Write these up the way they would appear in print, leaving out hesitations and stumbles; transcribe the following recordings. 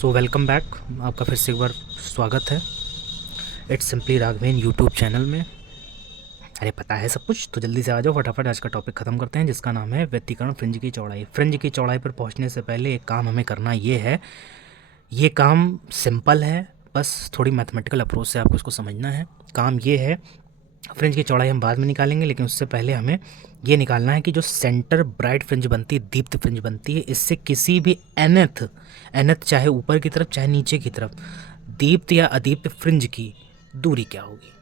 So welcome back. आपका फिर से एक बार स्वागत है it's simply Raghaven YouTube channel में। अरे पता है सब कुछ, तो जल्दी से आ जाओ, फटाफट आज का टॉपिक ख़त्म करते हैं जिसका नाम है व्यतिकरण फ्रिंज की चौड़ाई। फ्रिंज की चौड़ाई पर पहुंचने से पहले एक काम हमें करना ये है। ये काम सिंपल है, बस थोड़ी मैथमेटिकल अप्रोच से आपको इसको समझना है। काम ये है, फ्रिंज की चौड़ाई हम बाद में निकालेंगे, लेकिन उससे पहले हमें ये निकालना है कि जो सेंटर ब्राइट फ्रिंज बनती है, दीप्त फ्रिंज बनती है, इससे किसी भी एनथ एनथ चाहे ऊपर की तरफ चाहे नीचे की तरफ, दीप्त या अदीप्त फ्रिंज की दूरी क्या होगी।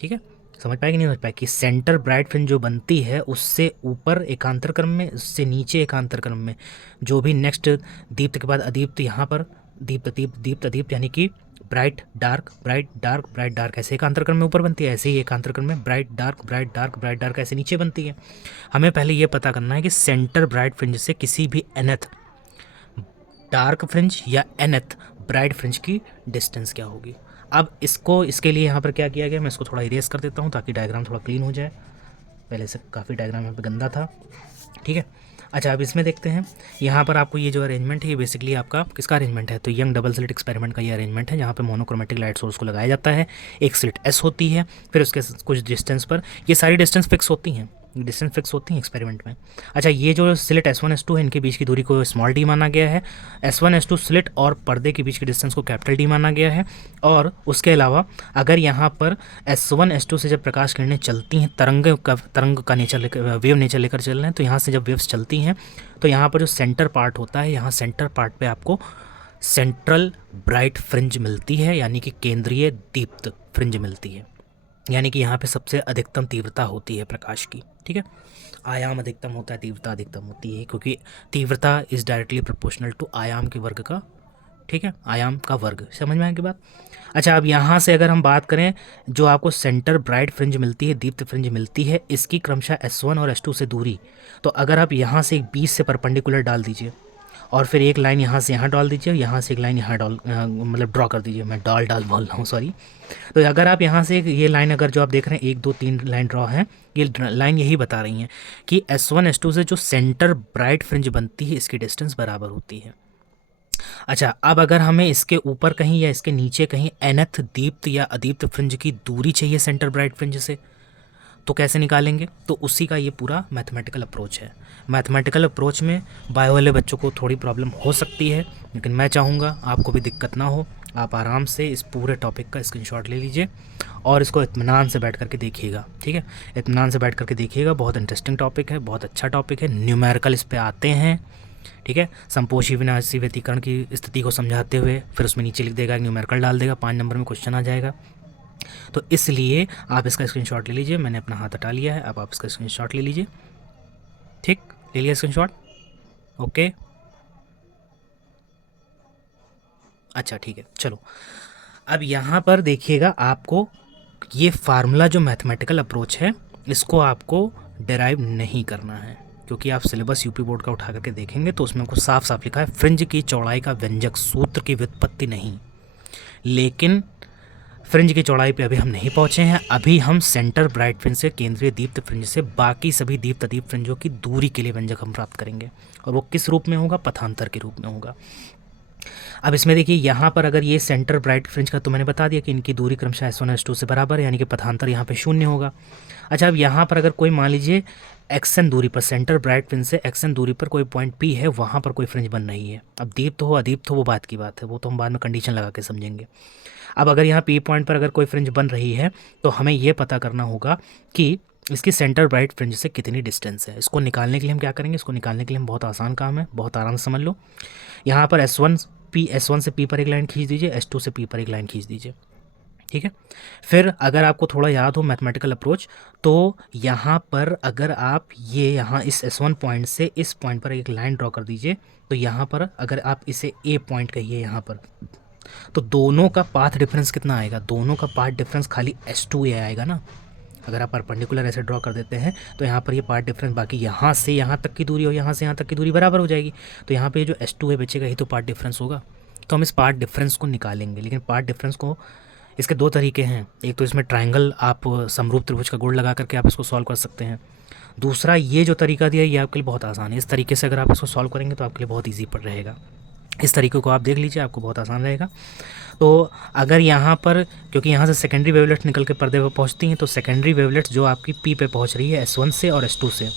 ठीक है, समझ पाए कि नहीं समझ पाए कि सेंटर ब्राइट फ्रिंज जो बनती है उससे ऊपर एकांतर क्रम में, उससे नीचे एकांतर क्रम में जो भी नेक्स्ट दीप्त के बाद अदीप्त, यहाँ पर दीप्त अदीप्त दीप्त अदीप्त यानी कि bright dark bright dark bright dark ऐसे एकांतर क्रम में ऊपर बनती है, ऐसे ही एकांतर क्रम में bright dark bright dark bright dark ऐसे नीचे बनती है। हमें पहले ये पता करना है कि सेंटर ब्राइट फ्रिंज से किसी भी एनथ डार्क फ्रिंज या एनथ ब्राइट फ्रिंज की डिस्टेंस क्या होगी। अब इसके लिए यहाँ पर क्या किया गया, मैं इसको थोड़ा इरेज कर देता हूँ ताकि डायग्राम थोड़ा क्लीन हो जाए। पहले से काफ़ी डायग्राम यहाँ पे गंदा था। ठीक है, अच्छा अब इसमें देखते हैं। यहाँ पर आपको ये जो अरेंजमेंट है ये बेसिकली आपका किसका अरेंजमेंट है, तो यंग डबल स्लिट एक्सपेरिमेंट का ये अरेंजमेंट है, जहाँ पे मोनोक्रोमेटिक लाइट सोर्स को लगाया जाता है। एक स्लिट एस होती है, फिर उसके कुछ डिस्टेंस पर ये सारी डिस्टेंस फिक्स होती हैं, एक्सपेरिमेंट में। अच्छा, ये जो स्लिट S1 S2 है, इनके बीच की दूरी को स्मॉल डी माना गया है। S1 S2 स्लिट और पर्दे के बीच की डिस्टेंस को कैपिटल डी माना गया है। और उसके अलावा अगर यहाँ पर S1 S2 से जब प्रकाश किरणें चलती हैं, तरंग का नेचर वेव नेचर लेकर चल रहे हैं, तो यहाँ से जब वेव्स चलती हैं तो यहाँ पर जो सेंटर पार्ट होता है, यहाँ सेंटर पार्ट पे आपको सेंट्रल ब्राइट फ्रिंज मिलती है, यानी कि केंद्रीय दीप्त फ्रिंज मिलती है, यानी कि यहाँ पे सबसे अधिकतम तीव्रता होती है प्रकाश की। ठीक है, आयाम अधिकतम होता है, तीव्रता अधिकतम होती है, क्योंकि तीव्रता इज़ डायरेक्टली प्रोपोर्शनल टू आयाम के वर्ग का। ठीक है, आयाम का वर्ग, समझ में आए की बात। अच्छा, अब यहाँ से अगर हम बात करें, जो आपको सेंटर ब्राइट फ्रिंज मिलती है, दीप्त फ्रिंज मिलती है, इसकी क्रमशः S1 और S2 से दूरी, तो अगर आप यहाँ से एक 20 से परपेंडिकुलर डाल दीजिए और फिर एक लाइन यहाँ से यहाँ डाल दीजिए, यहाँ से एक लाइन यहाँ मतलब ड्रॉ कर दीजिए, मैं डाल बोल रहा हूँ, सॉरी। तो अगर आप यहाँ से ये लाइन, अगर जो आप देख रहे हैं 1 2 3 लाइन ड्रॉ है, ये लाइन यही बता रही हैं कि S1 S2 से जो सेंटर ब्राइट फ्रिंज बनती है, इसकी डिस्टेंस बराबर होती है। अच्छा, अब अगर हमें इसके ऊपर कहीं या इसके नीचे कहीं एनथ दीप्त या अदीप्त फ्रिंज की दूरी चाहिए सेंटर ब्राइट फ्रिंज से, तो कैसे निकालेंगे, तो उसी का ये पूरा मैथमेटिकल अप्रोच है। मैथमेटिकल अप्रोच में बायो वाले बच्चों को थोड़ी प्रॉब्लम हो सकती है, लेकिन मैं चाहूँगा आपको भी दिक्कत ना हो। आप आराम से इस पूरे टॉपिक का स्क्रीनशॉट ले लीजिए और इसको इत्मीनान से बैठ करके देखिएगा। ठीक है, इत्मीनान से बैठ करके देखिएगा, बहुत इंटरेस्टिंग टॉपिक है, बहुत अच्छा टॉपिक है। न्यूमेरिकल इस पर आते हैं। ठीक है, समपोषी विनाशी व्यतिकरण की स्थिति को समझाते हुए फिर उसमें नीचे लिख देगा, न्यूमेरिकल डाल देगा, 5 नंबर में क्वेश्चन आ जाएगा। तो इसलिए आप इसका स्क्रीनशॉट ले लीजिए। मैंने अपना हाथ हटा लिया है, अब आप इसका स्क्रीनशॉट ले लीजिए। ठीक, ले लिया स्क्रीनशॉट, ओके। अच्छा ठीक है, चलो अब यहाँ पर देखिएगा, आपको ये फार्मूला जो मैथमेटिकल अप्रोच है, इसको आपको डेराइव नहीं करना है, क्योंकि आप सिलेबस यूपी बोर्ड का उठा करके देखेंगे तो उसमें आपको साफ साफ लिखा है फ्रिंज की चौड़ाई का व्यंजक, सूत्र की व्युत्पत्ति नहीं। लेकिन फ्रिंज की चौड़ाई पे अभी हम नहीं पहुंचे हैं, अभी हम सेंटर ब्राइट फ्रिंज से केंद्रीय दीप्त फ्रिंज से बाकी सभी दीप्त अदीप्त फ्रिंजों की दूरी के लिए व्यंजक हम प्राप्त करेंगे, और वो किस रूप में होगा, पथांतर के रूप में होगा। अब इसमें देखिए, यहाँ पर अगर ये सेंटर ब्राइट फ्रिंज का तो मैंने बता दिया कि इनकी दूरी क्रमशः S1 S2 से बराबर है, यानी कि पथांतर यहाँ पे 0 होगा। अच्छा, अब यहाँ पर अगर कोई मान लीजिए XN दूरी पर, सेंटर ब्राइट फ्रिंज से XN दूरी पर कोई पॉइंट P है, वहाँ पर कोई फ्रिंज बन रही है। अब दीप्त हो अदीप्त हो वो बात की बात है, वो तो हम बाद में कंडीशन लगा के समझेंगे। अब अगर यहाँ P पॉइंट पर अगर कोई फ्रिंज बन रही है, तो हमें ये पता करना होगा कि इसकी सेंटर ब्राइट फ्रिंज से कितनी डिस्टेंस है। इसको निकालने के लिए हम क्या करेंगे, इसको निकालने के लिए हम बहुत आसान काम है, बहुत आराम से समझ लो। यहाँ पर S1 से P पर एक लाइन खींच दीजिए, S2 से P पर एक लाइन खींच दीजिए। ठीक है, फिर अगर आपको थोड़ा याद हो मैथमेटिकल अप्रोच, तो यहाँ पर अगर आप ये यहाँ इस S1 पॉइंट से इस पॉइंट पर एक लाइन ड्रॉ कर दीजिए, तो यहाँ पर अगर आप इसे A पॉइंट कहिए यहाँ पर, तो दोनों का पाथ डिफरेंस कितना आएगा, दोनों का पाथ डिफरेंस खाली S2A आएगा ना। अगर आप परपेंडिकुलर ऐसे ड्रॉ कर देते हैं तो यहाँ पर ये पार्ट डिफरेंस, बाकी यहाँ से यहाँ तक की दूरी और यहाँ से यहाँ तक की दूरी बराबर हो जाएगी, तो यहाँ पे जो S2 बचेगा ही तो पार्ट डिफरेंस होगा। तो हम इस पार्ट डिफरेंस को निकालेंगे, लेकिन पार्ट डिफरेंस को, इसके 2 तरीके हैं। एक तो इसमें ट्रायंगल, आप समरूप त्रिभुज का गुण लगा करके आप इसको सॉल्व कर सकते हैं। दूसरा ये जो तरीका दिया है ये आपके लिए बहुत आसान है, इस तरीके से अगर आप इसको सॉल्व करेंगे तो आपके लिए बहुत ईजी पड़ रहेगा। इस तरीके को आप देख लीजिए, आपको बहुत आसान रहेगा। तो अगर यहाँ पर, क्योंकि यहाँ से सेकेंडरी वेवलेट्स निकल के पर्दे पर पहुँचती हैं, तो सेकेंडरी वेवलेट्स जो आपकी पी पे पहुँच रही है S1 से और S2 से।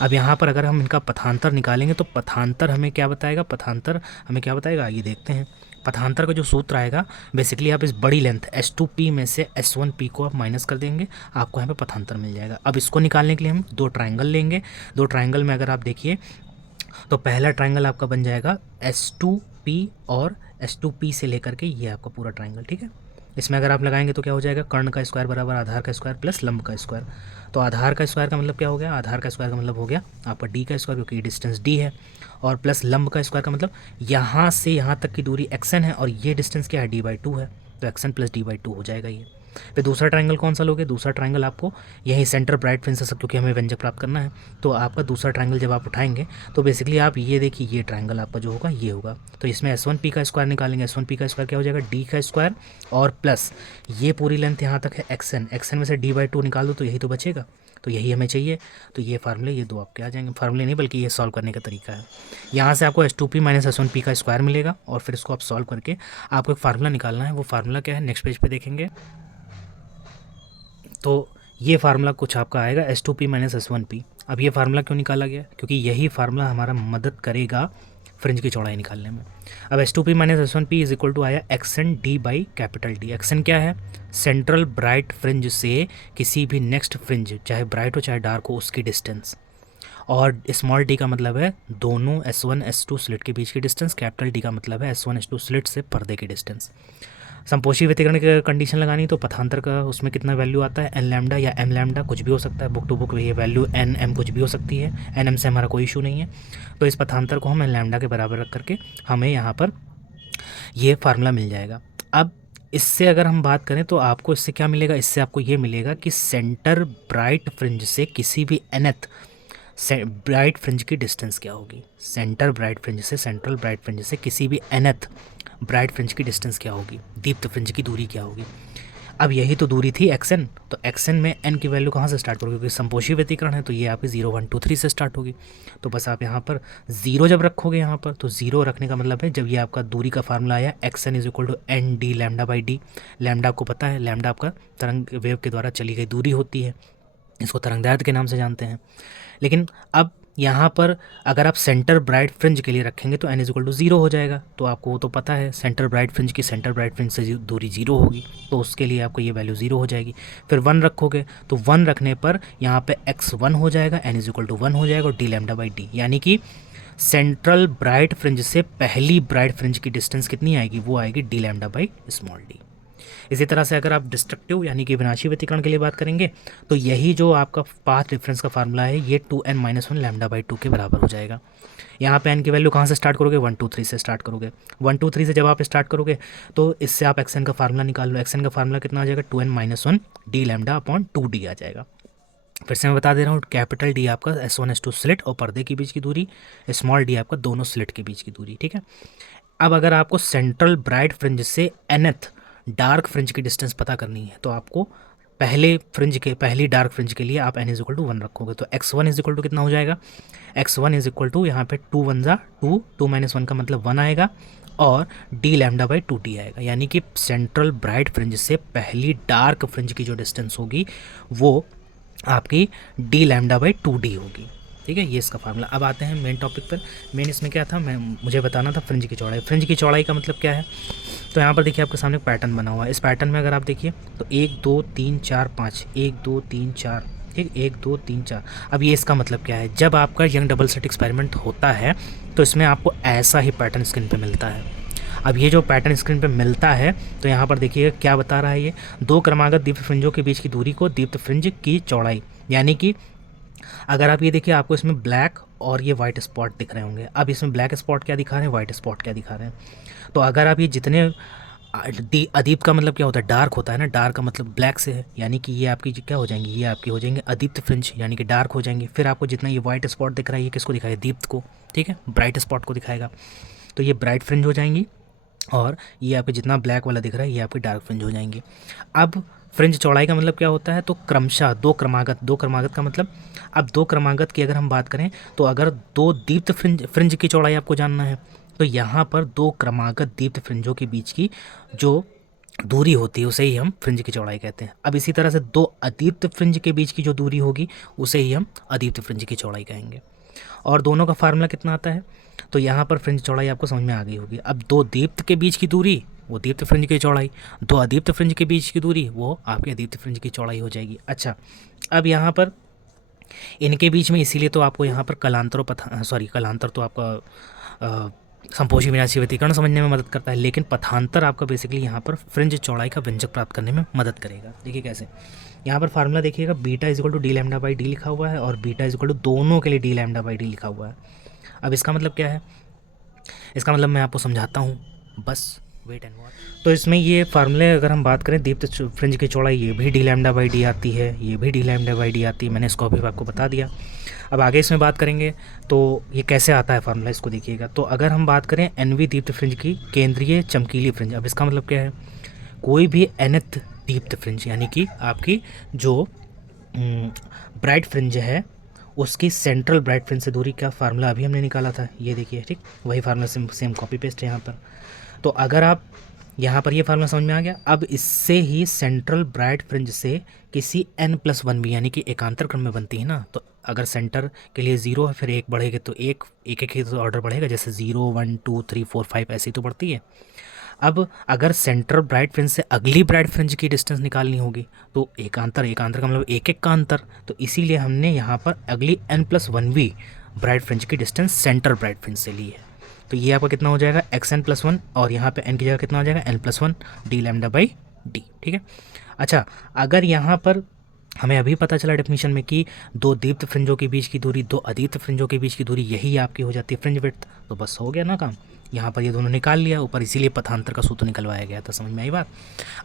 अब यहाँ पर अगर हम इनका पथांतर निकालेंगे तो पथांतर हमें क्या बताएगा, पथांतर हमें क्या बताएगा, आइए देखते हैं। पथांतर का जो सूत्र आएगा, बेसिकली आप इस बड़ी लेंथ S2P में से S1P को आप माइनस कर देंगे, आपको यहाँ पे पथांतर मिल जाएगा। अब इसको निकालने के लिए हम दो ट्राइंगल लेंगे। दो ट्राइंगल में अगर आप देखिए तो पहला ट्राइंगल आपका बन जाएगा S2P और S2P से लेकर के ये आपका पूरा ट्राइंगल, ठीक है। इसमें अगर आप लगाएंगे तो क्या हो जाएगा, कर्ण का स्क्वायर बराबर आधार का स्क्वायर प्लस लंब का स्क्वायर। तो आधार का स्क्वायर का मतलब क्या हो गया, आधार का स्क्वायर का मतलब हो गया आपका d का स्क्वायर, क्योंकि डिस्टेंस d है, और प्लस लंब का स्क्वायर का मतलब यहाँ से यहाँ तक की दूरी xn है और ये डिस्टेंस क्या है, d/2 है, तो xn प्लस d/2 हो जाएगा ये। फिर दूसरा ट्राइंगल कौन सा लोगे, दूसरा ट्राइंगल आपको यही सेंटर ब्राइट फ्रिंज से, क्योंकि हमें व्यंजक प्राप्त करना है, तो आपका दूसरा ट्राइंगल जब आप उठाएंगे तो बेसिकली आप ये देखिए, ये ट्राइंगल आपका जो होगा ये होगा। तो इसमें S1P का स्क्वायर निकालेंगे, S1P का स्क्वायर क्या हो जाएगा, d का स्क्वायर और प्लस ये पूरी लेंथ यहाँ तक है xn में से d/2 निकाल दो तो यही तो बचेगा, तो यही हमें चाहिए। तो ये फार्मूले, ये दो आपके आ जाएंगे, फार्मूले नहीं बल्कि ये सॉल्व करने का तरीका है। यहाँ से आपको S2P माइनस S1P का स्क्वायर मिलेगा और फिर इसको आप सॉल्व करके आपको एक फार्मूला निकालना है। वो फार्मूला क्या है, नेक्स्ट पेज पे देखेंगे। तो ये फार्मूला कुछ आपका आएगा S2P माइनस S1P। अब ये फार्मूला क्यों निकाला गया, क्योंकि यही फार्मूला हमारा मदद करेगा फ्रिंज की चौड़ाई निकालने में। अब S2P minus S1P is equal to आया XN D by capital D। XN क्या है, सेंट्रल ब्राइट फ्रिंज से किसी भी नेक्स्ट फ्रिंज, चाहे ब्राइट हो चाहे डार्क हो, उसकी डिस्टेंस, और स्मॉल d का मतलब है दोनों S1 S2 स्लिट के बीच की डिस्टेंस, कैपिटल D का मतलब है S1 S2 स्लिट से पर्दे की डिस्टेंस। संपोषी व्यतिकरण की कंडीशन लगानी तो पथांतर का उसमें कितना वैल्यू आता है, एन लैम्डा या एम लैम्डा, कुछ भी हो सकता है, बुक टू बुक ये वैल्यू एन एम कुछ भी हो सकती है, एन एम से हमारा कोई इशू नहीं है। तो इस पथांतर को हम एन लैम्डा के बराबर रख करके हमें यहाँ पर ये फार्मूला मिल जाएगा। अब इससे अगर हम बात करें तो आपको इससे क्या मिलेगा, इससे आपको ये मिलेगा कि सेंटर ब्राइट फ्रिंज से किसी भी nth ब्राइट फ्रिंज की डिस्टेंस क्या होगी, सेंटर ब्राइट फ्रिंज से, सेंट्रल ब्राइट फ्रिंज से किसी भी nth ब्राइट फ्रिंज की डिस्टेंस क्या होगी, दीप्त फ्रिंज की दूरी क्या होगी। अब यही तो दूरी थी XN, तो XN में n की वैल्यू कहाँ से स्टार्ट होगी, क्योंकि संपोषी व्यतिकरण है तो ये आपकी 0 1 2 3 से स्टार्ट होगी। तो बस आप यहाँ पर 0 जब रखोगे यहाँ पर, तो 0 रखने का मतलब है जब ये आपका दूरी का फार्मूला आया XN is equal to N D lambda by D. Lambda आपको पता है, लैम्डा आपका तरंग वेव के द्वारा चली गई दूरी होती है, इसको तरंगदैर्ध्य के नाम से जानते हैं। लेकिन अब यहाँ पर अगर आप सेंटर ब्राइट फ्रिंज के लिए रखेंगे तो n इज इक्वल टू 0 हो जाएगा, तो आपको वो तो पता है सेंटर ब्राइट फ्रिंज की सेंटर ब्राइट फ्रिंज से दूरी 0 होगी, तो उसके लिए आपको ये वैल्यू 0 हो जाएगी। फिर 1 रखोगे तो 1 रखने पर यहाँ पे x1 हो जाएगा, n इज इक्वल टू 1 हो जाएगा और डी लैम्डा बाई डी, यानी कि सेंट्रल ब्राइट फ्रिंज से पहली ब्राइट फ्रिंज की डिस्टेंस कितनी आएगी, वो आएगी D lambda by small D. इसी तरह से अगर आप डिस्ट्रक्टिव यानी कि विनाशी व्यतिकरण के लिए बात करेंगे तो यही जो आपका पाथ डिफरेंस का फार्मूला है ये 2n माइनस 1 लैम्डा बाई 2 के बराबर हो जाएगा। यहाँ पे n की वैल्यू कहाँ से स्टार्ट करोगे, 1 2 3 से स्टार्ट करोगे। 1 2 3 से जब आप स्टार्ट करोगे तो इससे आप xn का फार्मूला निकाल लो। xn का फार्मूला कितना आ जाएगा, 2n minus 1 D lambda upon 2d आ जाएगा। फिर से मैं बता दे रहा हूँ, कैपिटल D आपका S1 S2 स्लिट और पर्दे के बीच की दूरी, स्मॉल d आपका दोनों स्लिट के बीच की दूरी, ठीक है। अब अगर आपको सेंट्रल ब्राइट फ्रिंज से nth डार्क फ्रिंज की डिस्टेंस पता करनी है तो आपको पहली डार्क फ्रिंज के लिए आप n इज इक्वल टू 1 रखोगे, तो x1 इज इक्वल टू कितना हो जाएगा, x1 इज इक्वल टू यहाँ पे 2 1 जा 2, 2 माइनस 1 का मतलब 1 आएगा और डी लैम्डा बाई 2d आएगा, यानी कि सेंट्रल ब्राइट फ्रिंज से पहली डार्क फ्रिंज की जो डिस्टेंस होगी वो आपकी डी लैम्डा बाई 2d होगी, ठीक है। ये इसका फार्मूला। अब आते हैं मेन टॉपिक पर। मेन इसमें क्या था, मुझे बताना था फ्रिंज की चौड़ाई। फ्रिंज की चौड़ाई का मतलब क्या है, तो यहाँ पर देखिए आपके सामने पैटर्न बना हुआ है। इस पैटर्न में अगर आप देखिए तो 1 2 3 4 5, 1 2 3 4, ठीक, 1 2 3 4। अब ये इसका मतलब क्या है, जब आपका यंग डबल स्लिट एक्सपेरिमेंट होता है तो इसमें आपको ऐसा ही पैटर्न स्क्रीन पर मिलता है। अब ये जो पैटर्न स्क्रीन पे मिलता है तो यहाँ पर देखिए क्या बता रहा है, ये दो क्रमागत दीप्त फ्रिंजों के बीच की दूरी को दीप्त फ्रिंज की चौड़ाई, यानी कि अगर आप ये देखिए आपको इसमें ब्लैक और ये वाइट स्पॉट दिख रहे होंगे। अब इसमें ब्लैक स्पॉट क्या दिखा रहे हैं, वाइट स्पॉट क्या दिखा रहे हैं। तो अगर आप ये जितने अदीप्त का मतलब क्या होता है, डार्क होता है ना, डार्क का मतलब ब्लैक से है, यानी कि ये आपकी क्या हो जाएंगी, ये आपकी हो जाएंगे अदीप्त फ्रिंज यानी कि डार्क हो जाएंगे। फिर आपको जितना ये वाइट स्पॉट दिख रहा है ये किसको दिखाएगा, दीप्त को, ठीक है, ब्राइट स्पॉट को दिखाएगा, तो ये ब्राइट फ्रिंज हो जाएंगी। और ये आपके जितना ब्लैक वाला दिख रहा है ये आपकी डार्क फ्रिंज हो जाएंगी। अब फ्रिंज चौड़ाई का मतलब क्या होता है, तो क्रमशः दो क्रमागत का मतलब, अब दो क्रमागत की अगर हम बात करें तो अगर दो दीप्त फ्रिंज की चौड़ाई आपको जानना है तो यहाँ पर दो क्रमागत दीप्त फ्रिंजों के बीच की जो दूरी होती है उसे ही हम फ्रिंज की चौड़ाई कहते हैं। अब इसी तरह से दो अदीप्त फ्रिंज के बीच की जो दूरी होगी उसे ही हम अदीप्त फ्रिंज की चौड़ाई कहेंगे। और दोनों का फार्मूला कितना आता है, तो यहाँ पर फ्रिंज चौड़ाई आपको समझ में आ गई होगी। अब दो दीप्त के बीच की दूरी वो दीप्त फ्रिंज की चौड़ाई, दो अदीप्त फ्रिंज के बीच की दूरी वो आपके अदीप्त फ्रिंज की चौड़ाई हो जाएगी। अच्छा, अब यहाँ पर इनके बीच में इसीलिए तो आपको यहाँ पर कलांतर तो आपका संपोषी विनाशी व्यतिकरण समझने में मदद करता है, लेकिन पथांतर आपका बेसिकली यहाँ पर फ्रिंज चौड़ाई का व्यंजक प्राप्त करने में मदद करेगा। देखिए कैसे, यहाँ पर फार्मूला देखिएगा, beta is equal to D lambda by D लिखा हुआ है और बीटा इज इक्वल टू दोनों के लिए डी लैम्डा बाई डी लिखा हुआ है। अब इसका मतलब क्या है, इसका मतलब मैं आपको समझाता हूँ, बस वेट एंड वॉच। तो इसमें ये फार्मूले अगर हम बात करें दीप्त फ्रिंज की चौड़ाई, ये भी डी लैम्डा बाई डी आती है, ये भी डी लैम्डा बाई डी आती है, मैंने इसको अभी आपको बता दिया। अब आगे इसमें बात करेंगे तो ये कैसे आता है फार्मूला, इसको देखिएगा। तो अगर हम बात करें एनवी दीप्त फ्रिंज की केंद्रीय चमकीली फ्रिंज, अब इसका मतलब क्या है, कोई भी nth दीप्त फ्रिंज यानी कि आपकी जो ब्राइट फ्रिंज है उसकी सेंट्रल ब्राइट फ्रिंज से दूरी का फार्मूला अभी हमने निकाला था, ये देखिए, ठीक वही फार्मूला सेम कॉपी पेस्ट है यहाँ पर। तो अगर आप यहाँ पर ये फार्मूला समझ में आ गया, अब इससे ही सेंट्रल ब्राइट फ्रिंज से किसी n+1 भी यानी कि एकांतर क्रम में बनती है ना, तो अगर सेंटर के लिए 0 है फिर 1 बढ़ेगा तो एक ही तो ऑर्डर बढ़ेगा, जैसे 0 1 2 3 4 5 ऐसी तो बढ़ती है। अब अगर सेंट्रल ब्राइट फ्रिंज से अगली ब्राइट फ्रिंज की डिस्टेंस निकालनी होगी तो एकांतर का मतलब एक का अंतर, तो इसीलिए हमने यहाँ पर अगली n+1 भी ब्राइट फ्रिंज की डिस्टेंस सेंट्रल ब्राइट फ्रिंज से ली है। तो ये आपका कितना हो जाएगा xn+1 और यहाँ पे n की जगह कितना हो जाएगा n+1 D lambda by D, ठीक है। अच्छा, अगर यहाँ पर हमें अभी पता चला डेफिनेशन में कि दो दीप्त फ्रिंजों के बीच की दूरी दो अदीप्त फ्रिंजों के बीच की दूरी यही आपकी हो जाती है फ्रिंज विड्थ, तो बस हो गया ना काम। यहाँ पर ये दोनों निकाल लिया ऊपर, इसीलिए पथांतर का सूत्र निकलवाया गया था, समझ में आई बात।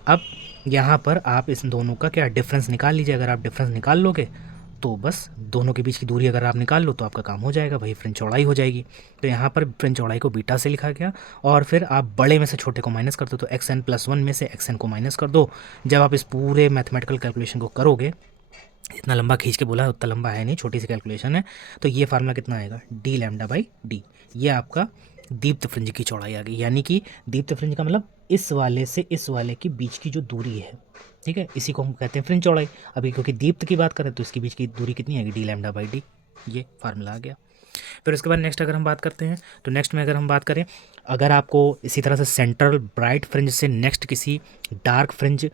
अब यहाँ पर आप इस दोनों का क्या डिफरेंस निकाल लीजिए, अगर आप डिफरेंस निकाल लोगे तो बस दोनों के बीच की दूरी अगर आप निकाल लो तो आपका काम हो जाएगा, वही फ्रिंज चौड़ाई हो जाएगी। तो यहाँ पर फ्रिंज चौड़ाई को बीटा से लिखा गया और फिर आप बड़े में से छोटे को माइनस कर दो, तो xn+1 में से xn को माइनस कर दो। जब आप इस पूरे मैथमेटिकल कैलकुलेशन को करोगे, इतना लंबा खींच के बोला है उतना लंबा है नहीं, छोटी सी कैलकुलेशन है, तो ये फार्मूला कितना आएगा डी लैम्डा बाई डी, ये आपका दीप्त फ्रिंज की चौड़ाई आ गई। यानी कि दीप्त फ्रिंज का मतलब इस वाले से इस वाले के बीच की जो दूरी है, ठीक है, इसी को हम कहते हैं फ्रिंज चौड़ाई। अभी क्योंकि दीप्त की बात करें तो इसके बीच की दूरी कितनी आएगी डी लैम्डा बाई डी, ये फार्मूला आ गया। फिर उसके बाद नेक्स्ट अगर हम बात करते हैं तो नेक्स्ट में अगर हम बात करें, अगर आपको इसी तरह से सेंट्रल ब्राइट फ्रिंज से नेक्स्ट किसी डार्क फ्रिंज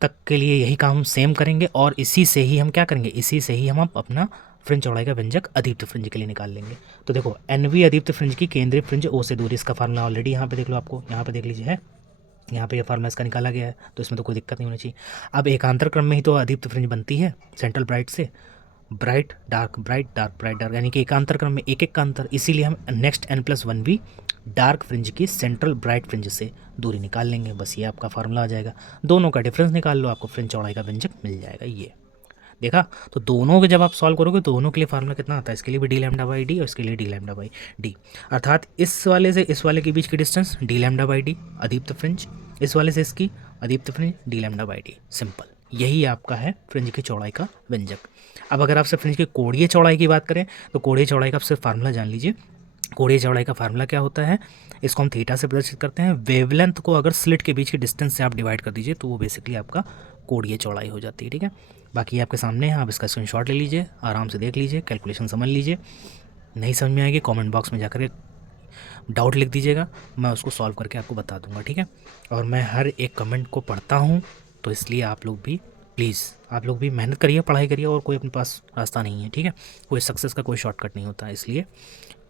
तक के लिए यही काम हम सेम करेंगे और इसी से ही हम क्या करेंगे, इसी से ही हम अपना फ्रिंज चौड़ाई का व्यंजक अदीप्त फ्रिंज के लिए निकाल लेंगे। तो देखो एनवी अदीप्त फ्रिंज की केंद्रीय फ्रिंज ओ से दूरी, इसका फार्मूला ऑलरेडी यहाँ पे देख लो, आपको यहाँ पे देख लीजिए है, यहाँ पे ये फार्मूला इसका निकाला गया है, तो इसमें तो कोई दिक्कत नहीं होनी चाहिए। अब एकांतर क्रम में ही तो अदीप्त फ्रिंज बनती है सेंट्रल ब्राइट से, bright dark bright dark bright dark, यानी कि एकांतर क्रम में एक का अंतर, इसीलिए हम नेक्स्ट n+1 भी डार्क फ्रिंज की सेंट्रल ब्राइट फ्रिंज से दूरी निकाल लेंगे, बस ये आपका फार्मूला आ जाएगा। दोनों का डिफरेंस निकाल लो, आपको फ्रिंज चौड़ाई का व्यंजक मिल जाएगा। ये देखा, तो दोनों के जब आप सॉल्व करोगे तो दोनों के लिए फार्मूला कितना आता है, इसके लिए भी डी लैम्डा बाई डी और इसके लिए डी लैम्डा बाई डी, अर्थात इस वाले से इस वाले के बीच की distance D lambda by D अदीप्त फ्रिंज, इस वाले से इसकी अदीप्त fringe D lambda by D, simple, यही आपका है फ्रिंज की चौड़ाई का व्यंजक। अब अगर आपसे फ्रिंज की कोणीय चौड़ाई की बात करें तो कोणीय चौड़ाई का आप सिर्फ फार्मूला जान लीजिए। कोणीय चौड़ाई का फार्मूला क्या होता है, इसको हम थीटा से प्रदर्शित करते हैं। वेवलेंथ को अगर स्लिट के बीच की डिस्टेंस से आप डिवाइड कर दीजिए तो वो बेसिकली आपका कोणीय चौड़ाई हो जाती है, ठीक है। बाकी आपके सामने है, आप इसका स्क्रीनशॉट ले लीजिए, आराम से देख लीजिए, कैलकुलेशन समझ लीजिए। नहीं समझ में आएगी कमेंट बॉक्स में जाकर डाउट लिख दीजिएगा, मैं उसको सॉल्व करके आपको बता दूंगा, ठीक है। और मैं हर एक कमेंट को पढ़ता हूँ, तो इसलिए आप लोग भी प्लीज़ आप लोग भी मेहनत करिए, पढ़ाई करिए, और कोई अपने पास रास्ता नहीं है, ठीक है। कोई सक्सेस का कोई शॉर्टकट नहीं होता, इसलिए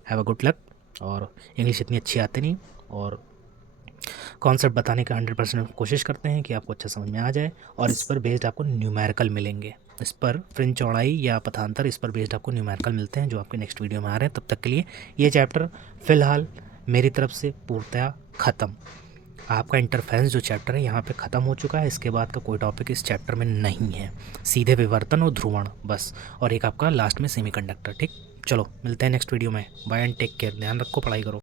हैव अ गुड लक। और इंग्लिश इतनी अच्छी आती नहीं, और कॉन्सेप्ट बताने का 100% कोशिश करते हैं कि आपको अच्छा समझ में आ जाए, और इस पर बेस्ड आपको न्यूमेरिकल मिलेंगे, इस पर फ्रिंज चौड़ाई या पथांतर, इस पर बेस्ड आपको न्यूमेरिकल मिलते हैं जो आपके नेक्स्ट वीडियो में आ रहे हैं। तब तक के लिए ये चैप्टर फ़िलहाल मेरी तरफ से पूर्णतया ख़त्म। आपका इंटरफेरेंस जो चैप्टर है यहाँ पे ख़त्म हो चुका है, इसके बाद का कोई टॉपिक इस चैप्टर में नहीं है, सीधे विवर्तन और ध्रुवण बस, और एक आपका लास्ट में सेमीकंडक्टर, ठीक। चलो मिलते हैं नेक्स्ट वीडियो में, बाय एंड टेक केयर, ध्यान रखो, पढ़ाई करो।